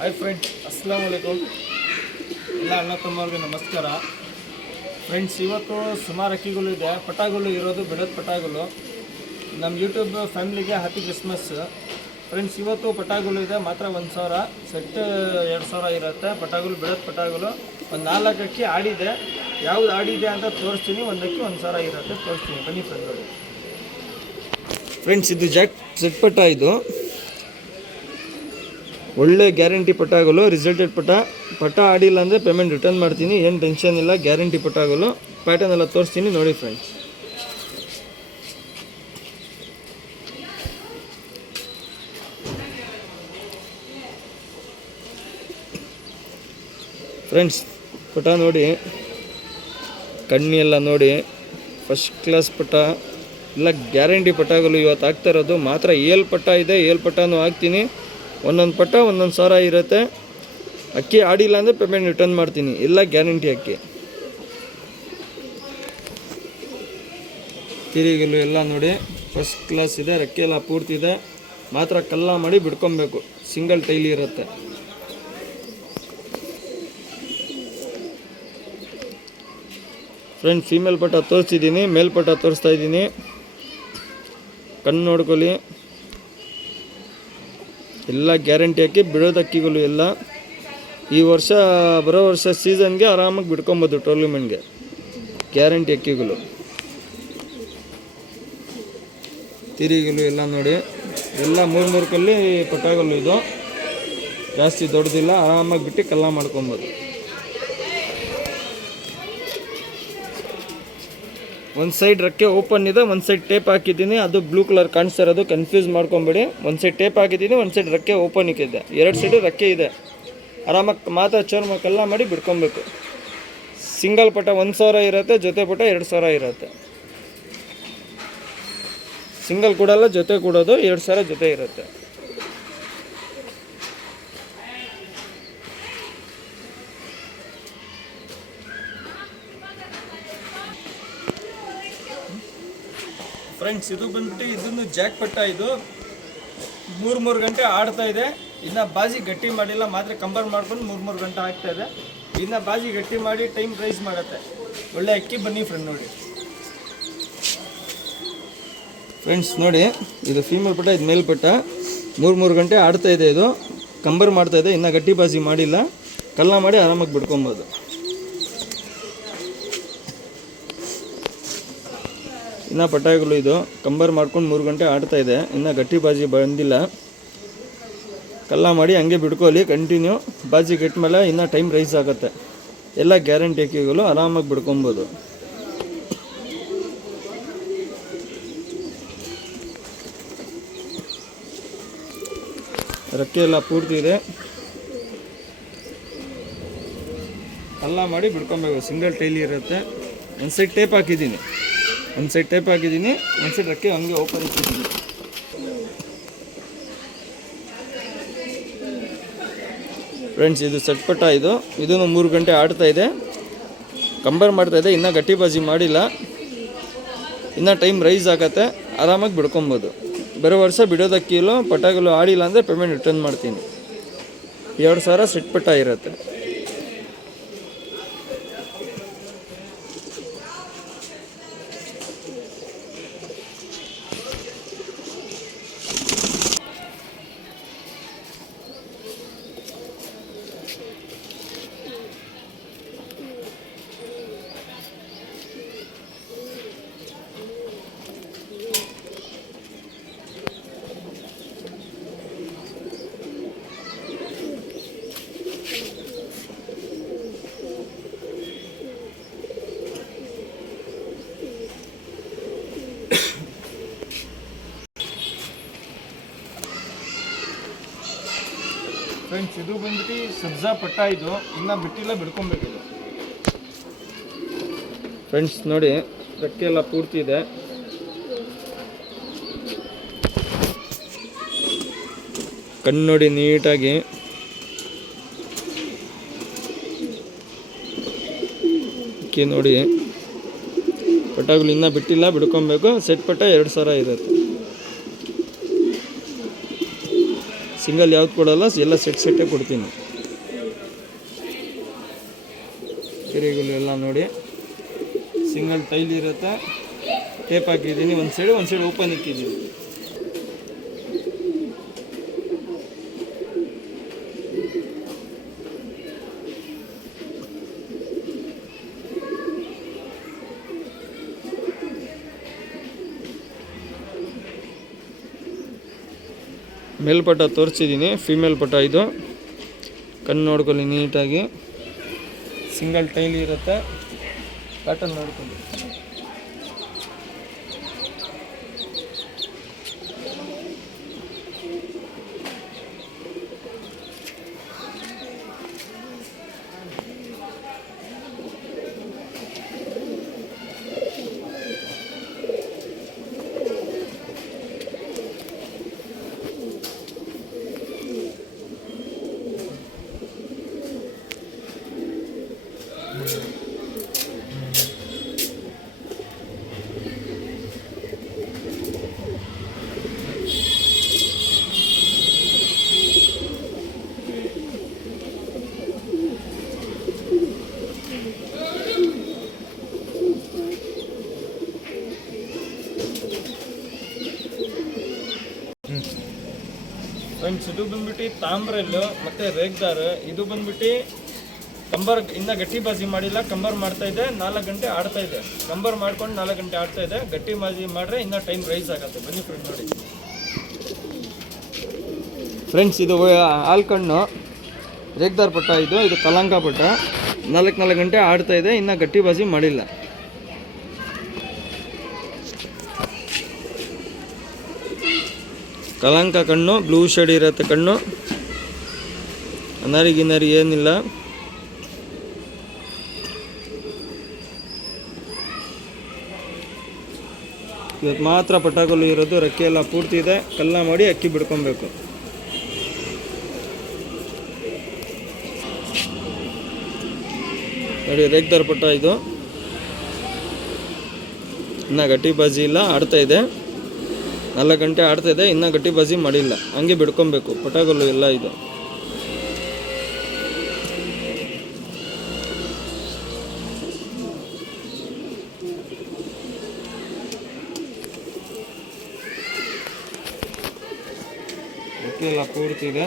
Hi friends, ಅಸ್ಸಲಾಮ್ ವಲೈಕುಮ್. ಎಲ್ಲ ಅಣ್ಣ ತಮ್ಮವ್ರಿಗೆ ನಮಸ್ಕಾರ. ಫ್ರೆಂಡ್ಸ್, ಇವತ್ತು ಸುಮಾರು ಅಕ್ಕಿಗಳು ಇದೆ, ಪಟಾಗಳು ಇರೋದು ಬಿಡೋದು ಪಟಾಗಳು. ನಮ್ಮ ಯೂಟ್ಯೂಬ್ ಫ್ಯಾಮಿಲಿಗೆ ಹ್ಯಾಪಿ ಕ್ರಿಸ್ಮಸ್. ಫ್ರೆಂಡ್ಸ್, ಇವತ್ತು ಪಟಾಗಳು ಇದೆ ಮಾತ್ರ 1,000 ಸೆಟ್ 2,000 ಇರುತ್ತೆ. ಪಟಾಗಳು ಬಿಡೋದು ಪಟಾಗಳು ಒಂದು 4 ಅಕ್ಕಿ ಆಡಿದೆ. ಯಾವ್ದು ಆಡಿದೆ ಅಂತ ತೋರಿಸ್ತೀನಿ. ಒಂದು ಅಕ್ಕಿ 1,000 ಇರುತ್ತೆ, ತೋರಿಸ್ತೀನಿ ಬನ್ನಿ ಫ್ರೆಂಡ್ಗಳು. ಫ್ರೆಂಡ್ಸ್, ಇದು ಜಾಕ್ ಸೆಟ್ ಪಟ. ಇದು ಒಳ್ಳೆ ಗ್ಯಾರಂಟಿ ಪಟಾಗಳು, ರಿಸಲ್ಟೆಡ್ ಪಟ ಆಡಿಲ್ಲ ಅಂದರೆ ಪೇಮೆಂಟ್ ರಿಟರ್ನ್ ಮಾಡ್ತೀನಿ. ಏನು ಟೆನ್ಷನ್ ಇಲ್ಲ, ಗ್ಯಾರಂಟಿ ಪಟಾಗಳು. ಪ್ಯಾಟರ್ನ್ ಎಲ್ಲ ತೋರಿಸ್ತೀನಿ ನೋಡಿ ಫ್ರೆಂಡ್ಸ್. ಫ್ರೆಂಡ್ಸ್, ಪಟ ನೋಡಿ, ಕಣ್ಣಿ ಎಲ್ಲ ನೋಡಿ, ಫಸ್ಟ್ ಕ್ಲಾಸ್ ಪಟ ಎಲ್ಲ ಗ್ಯಾರಂಟಿ ಪಟಾಗಳು ಇವತ್ತು ಆಗ್ತಾ ಇರೋದು. ಮಾತ್ರ 7 ಪಟ ಇದೆ, 7 ಪಟಾನು ಹಾಕ್ತೀನಿ. ಒಂದೊಂದು ಪಟ 1,000 ಇರುತ್ತೆ. ಅಕ್ಕಿ ಆಡಿಲ್ಲ ಅಂದರೆ ಪೇಮೆಂಟ್ ರಿಟರ್ನ್ ಮಾಡ್ತೀನಿ. ಎಲ್ಲ ಗ್ಯಾರಂಟಿ ಅಕ್ಕಿ. ತಿರಿಗಲು ಎಲ್ಲ ನೋಡಿ ಫಸ್ಟ್ ಕ್ಲಾಸ್ ಇದೆ, ರೆಕ್ಕೆ ಎಲ್ಲ ಪೂರ್ತಿ ಇದೆ. ಮಾತ್ರ ಕಲ್ಲ ಮಾಡಿ ಬಿಡ್ಕೊಬೇಕು, ಸಿಂಗಲ್ ಟೈಲಿ ಇರುತ್ತೆ. ಫ್ರೆಂಡ್, ಫೀಮೇಲ್ ಪಟ ತೋರಿಸ್ತಿದ್ದೀನಿ, ಮೇಲ್ ಪಟ ತೋರಿಸ್ತಾ ಇದ್ದೀನಿ. ಕಣ್ಣು ನೋಡ್ಕೊಳ್ಳಿ. ಎಲ್ಲ ಗ್ಯಾರಂಟಿ ಅಕ್ಕಿ, ಬಿಡೋದು ಅಕ್ಕಿಗಳು ಎಲ್ಲ. ಈ ವರ್ಷ ಬರೋ ವರ್ಷ ಸೀಸನ್ಗೆ ಆರಾಮಾಗಿ ಬಿಡ್ಕೊಬೋದು, ಟೂರ್ನಿಮೆಂಟ್ಗೆ. ಗ್ಯಾರಂಟಿ ಅಕ್ಕಿಗಳು. ತಿರಿಗಳು ಎಲ್ಲ ನೋಡಿ, ಎಲ್ಲ 3 ಕಲ್ಲಿ ಪಟಾಗಳು. ಇದು ಜಾಸ್ತಿ ದೊಡ್ಡದಿಲ್ಲ, ಆರಾಮಾಗಿ ಬಿಟ್ಟು ಕಲ್ಲ ಮಾಡ್ಕೊಬೋದು. ಒಂದು ಸೈಡ್ ರೆಕ್ಕೆ ಓಪನ್ ಇದೆ, ಒಂದು ಸೈಡ್ ಟೇಪ್ ಹಾಕಿದ್ದೀನಿ. ಅದು ಬ್ಲೂ ಕಲರ್ ಕಾಣಿಸ್ತಾ ಇರೋದು, ಕನ್ಫ್ಯೂಸ್ ಮಾಡ್ಕೊಬೇಡಿ. ಒಂದು ಸೈಡ್ ಟೇಪ್ ಹಾಕಿದ್ದೀನಿ, ಒಂದು ಸೈಡ್ ರೆಕ್ಕೆ ಓಪನ್ ಇದೆ. 2 ಸೈಡು ರೆಕ್ಕೆ ಇದೆ. ಆರಾಮಾಗಿ ಮಾತ್ರ ಚೋರ್ಮ ಕಲ್ಲ ಮಾಡಿ ಬಿಡ್ಕೊಬೇಕು. ಸಿಂಗಲ್ ಪಟ 1,000 ಇರುತ್ತೆ, ಜೊತೆ ಪಟ 2,000 ಇರುತ್ತೆ. ಸಿಂಗಲ್ ಕೊಡಲ್ಲ, ಜೊತೆ ಕೊಡೋದು 2,000 ಜೊತೆ ಇರುತ್ತೆ. ಫ್ರೆಂಡ್ಸ್, ಇದು ಬಂದ್ಬಿಟ್ಟು ಇದನ್ನು ಜಾಕ್ ಪಟ್ಟ. ಇದು 3 ಗಂಟೆ ಆಡ್ತಾ ಇದೆ. ಇನ್ನು ಬಾಜಿ ಗಟ್ಟಿ ಮಾಡಿಲ್ಲ, ಮಾತ್ರ ಕಂಬರ್ ಮಾಡ್ಕೊಂಡು 3 ಗಂಟೆ ಆಗ್ತಾ ಇದೆ. ಇನ್ನು ಬಾಜಿ ಗಟ್ಟಿ ಮಾಡಿ ಟೈಮ್ ರೈಸ್ ಮಾಡುತ್ತೆ. ಒಳ್ಳೆ ಅಕ್ಕಿ. ಬನ್ನಿ ಫ್ರೆಂಡ್ ನೋಡಿ. ಫ್ರೆಂಡ್ಸ್ ನೋಡಿ, ಇದು ಫೀಮೇಲ್ ಪಟ್ಟ, ಇದು ಮೇಲ್ ಪಟ್ಟ. 3 ಗಂಟೆ ಆಡ್ತಾ ಇದೆ. ಇದು ಕಂಬರ್ ಮಾಡ್ತಾ ಇದೆ, ಇನ್ನು ಗಟ್ಟಿ ಬಾಜಿ ಮಾಡಿಲ್ಲ. ಕಲ್ಲ ಮಾಡಿ ಆರಾಮಾಗಿ ಬಿಡ್ಕೊಬೋದು. ಇನ್ನು ಪಟಾಯಿಗಳು ಇದು ಕಂಬರ್ ಮಾಡ್ಕೊಂಡು 3 ಗಂಟೆ ಆಡ್ತಾ ಇದೆ. ಇನ್ನು ಗಟ್ಟಿ ಬಾಜಿ ಬಂದಿಲ್ಲ. ಕಲ್ಲ ಮಾಡಿ ಹಂಗೆ ಬಿಡ್ಕೊಳ್ಳಿ ಕಂಟಿನ್ಯೂ. ಬಾಜಿ ಗಟ್ಟಿ ಮೇಲೆ ಇನ್ನೂ ಟೈಮ್ ರೈಸ್ ಆಗುತ್ತೆ. ಎಲ್ಲ ಗ್ಯಾರಂಟಿ ಅಕ್ಕಿಗಳು, ಆರಾಮಾಗಿ ಬಿಡ್ಕೊಬೋದು. ರೆಕ್ಕೆ ಎಲ್ಲ ಪೂರ್ತಿ ಇದೆ. ಕಲ್ಲ ಮಾಡಿ ಬಿಡ್ಕೊಬೇಕು, ಸಿಂಗಲ್ ಟೈಲಿ ಇರುತ್ತೆ. ಒಂದು ಸೈಡ್ ಟೇಪ್ ಹಾಕಿದ್ದೀನಿ, ಒಂದು ಸೈಡ್ ರೆಕ್ಕೆ ಹಂಗೆ ಓಪನ್ ಇಟ್ಟಿದ್ದೀನಿ. ಫ್ರೆಂಡ್ಸ್, ಇದು ಸೆಟ್ ಪಟ್ಟ. ಇದನ್ನು 3 ಗಂಟೆ ಆಡ್ತಾ ಇದೆ, ಕಂಬರ್ ಮಾಡ್ತಾ ಇದೆ. ಇನ್ನೂ ಗಟ್ಟಿ ಬಾಜಿ ಮಾಡಿಲ್ಲ, ಇನ್ನೂ ಟೈಮ್ ರೈಸ್ ಆಗತ್ತೆ. ಆರಾಮಾಗಿ ಬಿಡ್ಕೊಬೋದು. ಬರೋ ವರ್ಷ ಬಿಡೋದಕ್ಕಿಲ್ಲ, ಪಟಾಗಳು ಆಡಿಲ್ಲ ಅಂದರೆ ಪೇಮೆಂಟ್ ರಿಟರ್ನ್ ಮಾಡ್ತೀನಿ. 2,000 ಸೆಟ್ ಪಟ್ಟ ಇರುತ್ತೆ. ಫ್ರೆಂಡ್ಸ್, ಇದು ಬಂದ್ಬಿಟ್ಟು ಸಬ್ಜಾ ಪಟ್ಟ. ಇದು ಇನ್ನೂ ಬಿಟ್ಟಿಲ್ಲ, ಬಿಡ್ಕೊಬೇಕಿದೆ. ಫ್ರೆಂಡ್ಸ್ ನೋಡಿ, ರೆಕ್ಕೆ ಎಲ್ಲ ಪೂರ್ತಿ ಇದೆ. ಕಣ್ಣು ನೋಡಿ ನೀಟಾಗಿ. ಅಕ್ಕಿ ನೋಡಿ, ಪಟಾಗಳು ಇನ್ನೂ ಬಿಟ್ಟಿಲ್ಲ, ಬಿಡ್ಕೊಬೇಕು. ಸೆಟ್ ಪಟ್ಟ 2,000 ಇರುತ್ತೆ. ಸಿಂಗಲ್ ಯಾವ್ದು ಕೊಡಲ್ಲ, ಎಲ್ಲ ಸೆಟ್ಟೇ ಕೊಡ್ತೀನಿ. ಗೆರೆಗಳು ಎಲ್ಲ ನೋಡಿ ಸಿಂಗಲ್ ಟೈಲ್ ಇರುತ್ತೆ. ಟೇಪ್ ಹಾಕಿದ್ದೀನಿ, ಒಂದು ಸೈಡ್ ಓಪನ್ ಇಕ್ಕಿದ್ದೀನಿ. ಮೇಲ್ಪಟ ತೋರಿಸಿದ್ದೀನಿ, ಫೀಮೇಲ್ ಪಟ ಇದು. ಕಣ್ಣು ನೋಡ್ಕೊಳ್ಳಿ ನೀಟಾಗಿ. ಸಿಂಗಲ್ ಟೈಲ್ ಇರುತ್ತೆ, ಪ್ಯಾಟರ್ನ್ ನೋಡ್ಕೊಳ್ಳಿ. ಫ್ರೆಂಡ್ಸ್, ಇದು ಬಂದ್ಬಿಟ್ಟು ತಾಮ್ರಲ್ಲು ಮತ್ತು ರೇಗ್ದಾರ್. ಇದು ಬಂದ್ಬಿಟ್ಟು ಕಂಬರ್ ಇನ್ನೂ ಗಟ್ಟಿ ಬಾಜಿ ಮಾಡಿಲ್ಲ, ಕಂಬರ್ ಮಾಡ್ತಾ ಇದೆ. 4 ಗಂಟೆ ಆಡ್ತಾ ಇದೆ. ಕಂಬರ್ ಮಾಡ್ಕೊಂಡು 4 ಗಂಟೆ ಆಡ್ತಾ ಇದೆ. ಗಟ್ಟಿ ಬಾಜಿ ಮಾಡಿದ್ರೆ ಇನ್ನೂ ಟೈಮ್ ರೈಸ್ ಆಗುತ್ತೆ. ಬನ್ನಿ ಫ್ರೆಂಡ್ ನೋಡಿ. ಫ್ರೆಂಡ್ಸ್, ಇದು ಆಲ್ಕಣ್ಣು ರೇಗ್ದಾರ್ ಪಟ್ಟ. ಇದು ಕಲಂಕ ಪಟ್ಟ. 4 ಗಂಟೆ ಆಡ್ತಾ ಇದೆ, ಇನ್ನೂ ಗಟ್ಟಿ ಬಾಜಿ ಮಾಡಿಲ್ಲ. ಕಲಂಕ ಕಣ್ಣು, ಬ್ಲೂ ಶೇಡ್ ಇರುತ್ತೆ ಕಣ್ಣು. ಗಿನ್ನರಿ ಏನಿಲ್ಲ. ಇವತ್ತು ಮಾತ್ರ ಪಟಾಕಲು ಇರೋದು. ರೆಕ್ಕೆ ಎಲ್ಲ ಪೂರ್ತಿ ಇದೆ. ಕಲ್ಲ ಮಾಡಿ ಅಕ್ಕಿ ಬಿಡ್ಕೊಬೇಕು. ನೋಡಿ, ರೇಗ್ದಾರ್ ಪಟ್ಟ ಇದು. ಇನ್ನು ಗಟ್ಟಿ ಬಾಜಿ ಇಲ್ಲ, ಆಡ್ತಾ ಇದೆ. 4 ಗಂಟೆ ಆಡ್ತಾ ಇದೆ, ಇನ್ನೂ ಗಟ್ಟಿ ಬಾಜಿ ಮಾಡಿಲ್ಲ. ಹಂಗೆ ಬಿಡ್ಕೊಬೇಕು ಪಟಾಕಲು ಎಲ್ಲ ಇದು. ಎಲ್ಲ ಪೂರ್ತಿ ಇದೆ.